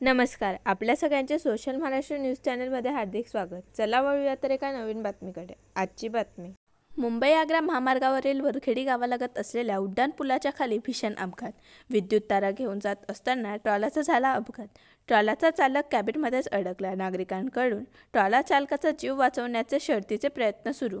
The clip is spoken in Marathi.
नमस्कार आपल्या सगळ्यांचे सोशल महाराष्ट्र न्यूज चॅनलमध्ये हार्दिक स्वागत. चला वळूया तर एका नवीन बातमीकडे. आजची बातमी. मुंबई आग्रा महामार्गावरील वरखेडी गावालगत असलेल्या उड्डाण पुलाच्या खाली भीषण अपघात. विद्युत तारा घेऊन जात असताना ट्रॉलाचा झाला अपघात. ट्रॉलाचा चालक कॅबिनमध्येच अडकला. नागरिकांकडून ट्रॉला चालकाचा जीव वाचवण्याचे शर्तीचे प्रयत्न सुरू.